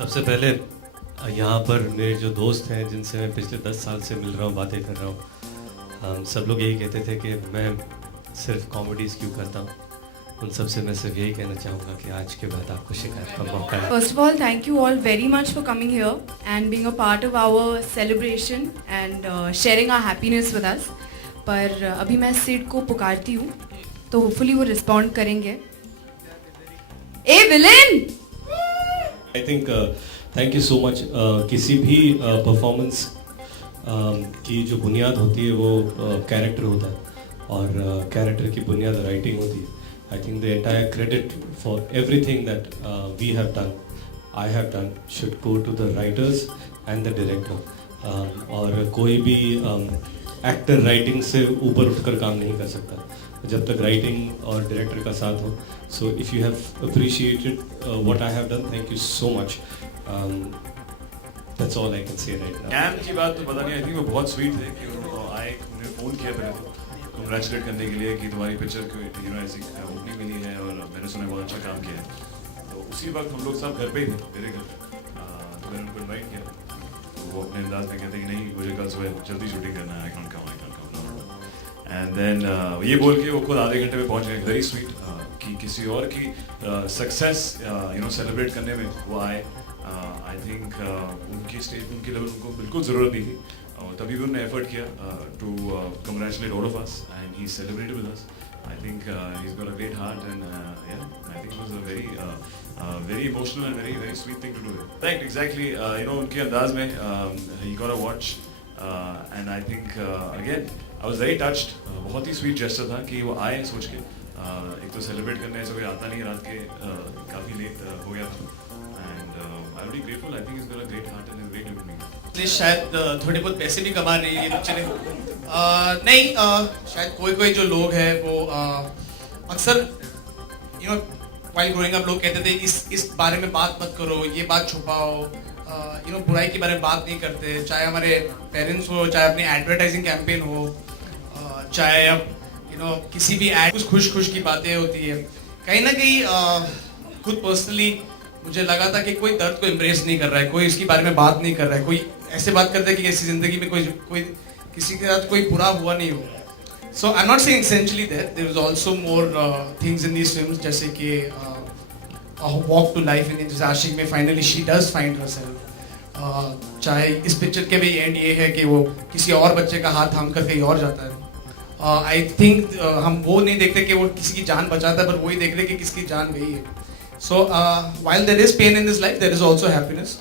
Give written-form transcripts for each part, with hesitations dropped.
सबसे पहले यहाँ पर मेरे जो दोस्त हैं जिनसे मैं पिछले 10 साल से मिल रहा हूँ, बातें कर रहा हूँ, हम सब लोग यही कहते थे कि मैं सिर्फ कॉमेडीज़ क्यों करता हूँ। उन सबसे मैं सिर्फ यही कहना चाहूँगा कि आज के बाद आपको शिकायत का मौका है। First of all, thank you all very much for coming here and being a part of our celebration and sharing our happiness with us. पर अभी मैं सिड को पुकारती हूँ तो होपफुली वो रिस्पॉन्ड करेंगे। A villain! I think thank you so much. किसी भी परफॉर्मेंस की जो बुनियाद होती है वो कैरेक्टर होता है और कैरेक्टर की बुनियाद राइटिंग होती है। I think the entire credit for everything that we have done, I have done, should go to the writers and the director. और कोई भी एक्टर राइटिंग से ऊपर उठकर काम नहीं कर सकता जब तक राइटिंग और डायरेक्टर का साथ हो। So if you have appreciated what I have done, thank you so much. That's all I can say right now. कैम की बात तो पता नहीं, आई थिंक वो बहुत स्वीट थे कि उनको आए, उन्हें फ़ोन किया पहले तो कंग्रेचुलेट करने के लिए कि तुम्हारी पिक्चर को ऐसी ओपनिंग मिली है और मैंने सुना बहुत अच्छा काम किया है। तो उसी वक्त हम लोग सब घर पे ही थे, मेरे घर पे। तो मैंने उनको इन्वाइट किया तो वो अपने अंदाज में कहते कि नहीं मुझे कल सुबह जल्दी शूटिंग करना है, I can come. And then ये बोल के वो खुद आधे घंटे में पहुंच गए। वेरी स्वीट कि किसी और की सक्सेस सेलिब्रेट करने में वो आए। आई थिंक उनकी स्टेज उनकी लेवल उनको बिल्कुल ज़रूरत नहीं थी और तभी भी उन्होंने एफर्ट किया to congratulate all of us and he celebrated with us. I think he is got a great heart and I think it was a very emotional and very sweet thing to do. Right, exactly. उनके अंदाज में he got a watch and I think again I was very touched. बहुत ही sweet gesture था कि वो आए सोच के। एक तो सेलिब्रेट करने ऐसे कोई आता नहीं, रात के काफ़ी लेट हो गया था and I am very grateful. I think is got a great heart and is very good me. इसलिए शायद थोड़े बहुत पैसे भी कमा रही है ये पिक्चरें। नहीं, शायद कोई जो लोग हैं वो अक्सर वाइल ग्रोइंग अप लोग कहते थे इस बारे में बात मत करो, ये बात छुपाओ, बुराई के बारे में बात नहीं करते। चाहे हमारे पेरेंट्स हो, चाहे अपनी एडवर्टाइजिंग कैंपेन हो, चाहे अब किसी भी एड कुछ खुश की बातें होती है। कहीं ना कहीं खुद पर्सनली मुझे लगा था कि कोई दर्द को एम्ब्रेस नहीं कर रहा है, कोई इसके बारे में बात नहीं कर रहा है, कोई ऐसे बात करता है कि किसी जिंदगी में कोई किसी के साथ कोई बुरा हुआ नहीं हो। So I am not saying essentially that there is also more things in these films, जैसे कि वॉक टू लाइफ इन जैसे आशिक में finally she does find herself. चाहे इस पिक्चर के भी एंड ये है कि वो किसी और बच्चे का हाथ थाम कर कहीं और जाता है। आई थिंक हम वो नहीं देखते कि वो किसी की जान बचाता है, पर वही देख रहे कि किसकी जान गई है। So while there is pain in this life there is also happiness.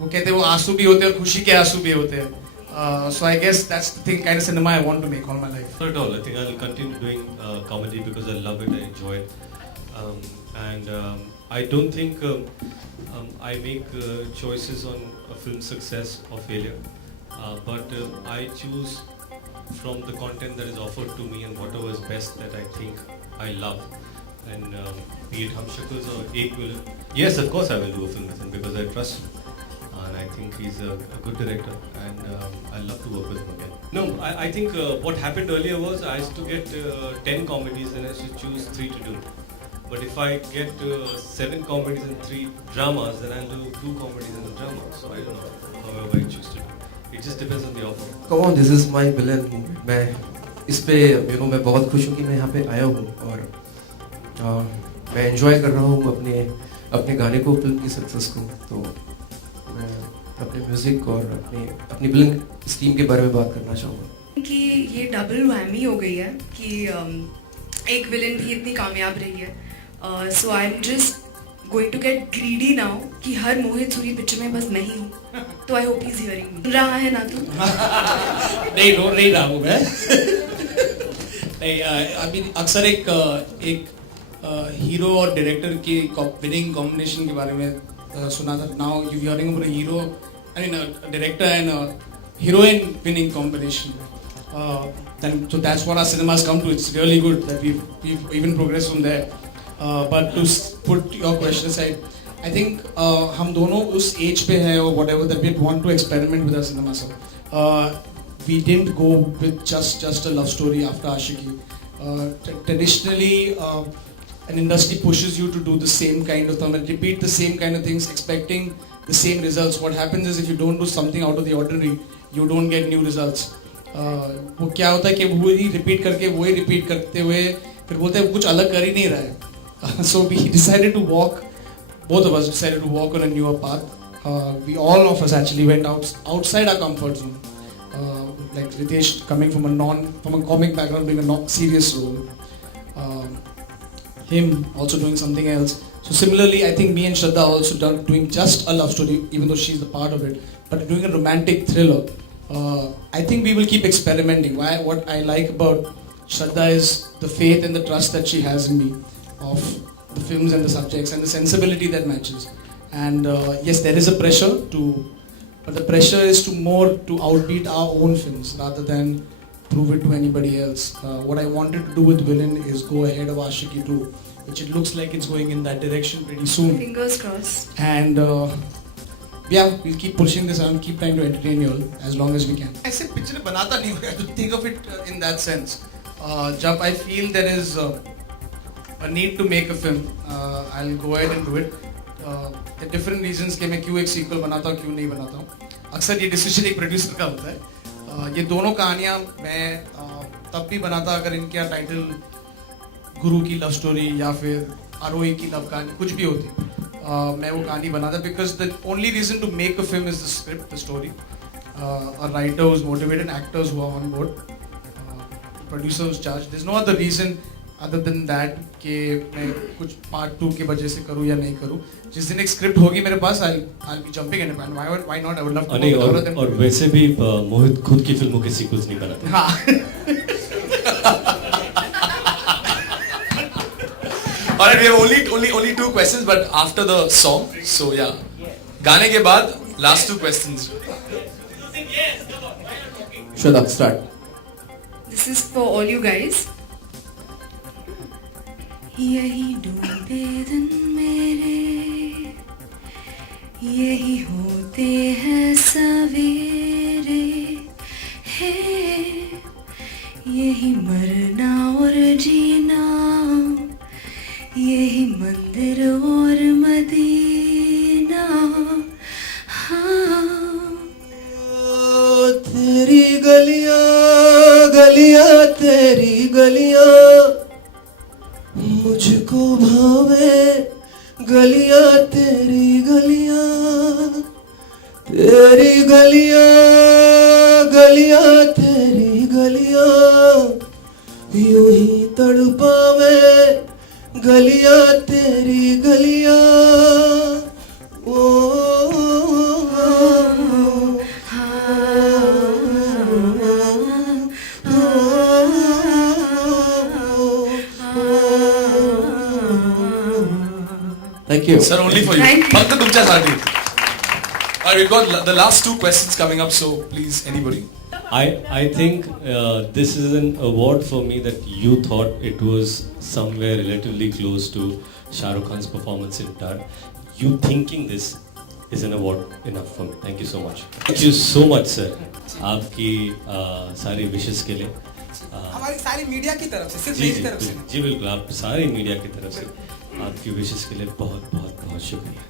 वो कहते हैं वो आंसू भी होते हैं और खुशी के आंसू भी होते हैं। So I guess that's the thing, kind of cinema I want to make all my life. Not at all. I think I'll continue doing comedy because I love it, I enjoy it, and I don't think I make choices on a film success or failure, but I choose from the content that is offered to me and whatever is best that I think I love, and be it Hum Shakals or Ek Villain. Yes, of course I will do a film with him because I trust him. And I think he's a good director and I love to work with him again. No, I think what happened earlier was I used to get 10 comedies and I used to choose 3 to do. But if I get 7 comedies and 3 dramas, then I'll do 2 comedies and a drama. So I don't know, however I choose to do. It just depends on the offer. Come on, this is my villain movie. मैं इस पे मैं बहुत खुश हूँ कि मैं यहाँ पे आया हूँ और मैं enjoy कर रहा हूँ अपने गाने को, फिल्म की सक्सेस को। तो मैं अपने म्यूजिक और अपनी फिल्म स्ट्रीम के बारे में बात करना चाहूँगा कि ये डबल वैमी हो गई है कि एक विलेन भी इतनी कामयाब रही है। So I am just going to get greedy now कि हर मोहित सूरी पिक्चर में बस मैं ही हूँ। तो I hope is hearing me. रहा है ना तू? नहीं रहा हूँ मैं। नहीं, अभी अक्सर एक हीरो और डायरेक्टर की विनिंग कॉम्बिनेशन के बारे में सुना था। Now you hearing about a hero, I mean a director and a heroine winning combination. So that's what our cinema has come to. It's really good that we've even progressed from there. But to put your question aside, I think हम दोनों उस age पे हैं or whatever that we want to experiment with our cinema. So we didn't go with just a love story after Ashiki. Traditionally an industry pushes you to do the same kind of thing and repeat the same kind of things, expecting the same results. What happens is if you don't do something out of the ordinary, you don't get new results. वो क्या होता है कि वो ही repeat करते हुए फिर बोलते हैं कुछ अलग कर ही नहीं रहा है. So we decided to walk, both of us decided to walk on a newer path. We all of us actually went outside our comfort zone. Like Ritesh coming from a comic background, doing a not serious role. Him also doing something else. So similarly, I think me and Shraddha also doing just a love story, even though she's the part of it, but doing a romantic thriller. I think we will keep experimenting. What I like about Shraddha is the faith and the trust that she has in me of the films and the subjects and the sensibility that matches. And yes, there is a pressure but the pressure is to outbeat our own films rather than prove it to anybody else. What I wanted to do with Villain is go ahead of Ashiki 2, which it looks like it's going in that direction pretty soon. Fingers crossed. And yeah, we'll keep pushing this and keep trying to entertain you all as long as we can. ऐसे picture बनाता नहीं हूँ, to think of it in that sense. जब I feel there is a need to make a film, I'll go ahead and do it. The different reasons कि मैं क्यों एक sequel बनाता हूँ, क्यों नहीं बनाता हूँ. अक्सर ये decision एक producer का होता है. ये दोनों कहानियाँ मैं तब भी बनाता अगर इनका टाइटल गुरु की लव स्टोरी या फिर आरोही की लव कहानी कुछ भी होती. मैं वो कहानी बनाता because the only reason to make a film is the script, the story. A writer who's motivated, actors who are on board, producer who's charged. There's no other reason other than that कि मैं कुछ part 2 के वजह से करूँ या नहीं करूँ. जिस दिन एक script होगी मेरे पास, I'll be jumping in it. Why not? I would love to. नहीं, और वैसे भी मोहित खुद की फिल्मों के sequels नहीं बनाते. हाँ. Alright, we have only 2 questions, but after the song, so yeah. गाने के बाद last 2 questions. Shraddha, start. This is for all you guys. यही डूबे दिन मेरे, यही होते हैं सवेरे, है यही मरना और जीना, यही मंदिर और मदीना. हाँ तेरी गलियां गलियां तेरी गलियां मुझको भावे, गलियां तेरी गलियां तेरी गलियां गलियां तेरी गलियां यूं ही तड़पावे, गलियां तेरी गलियां. ओ Thank you. Sir, only for you. Thank you. फक्त तुमच्यासाठी. Alright, we've got the last 2 questions coming up, so please, anybody. I think this is an award for me that you thought it was somewhere relatively close to Shah Rukh Khan's performance in Tar. You thinking this is an award enough for me. Thank you so much. Thank you so much, sir. आपकी सारी विशेष के लिए. हमारी सारी media की तरफ से, सिर्फ जी मेरी तरफ से. जी बिल्कुल, आप सारी मीडिया की तरफ से आपकी विशेष के लिए बहुत बहुत बहुत शुक्रिया.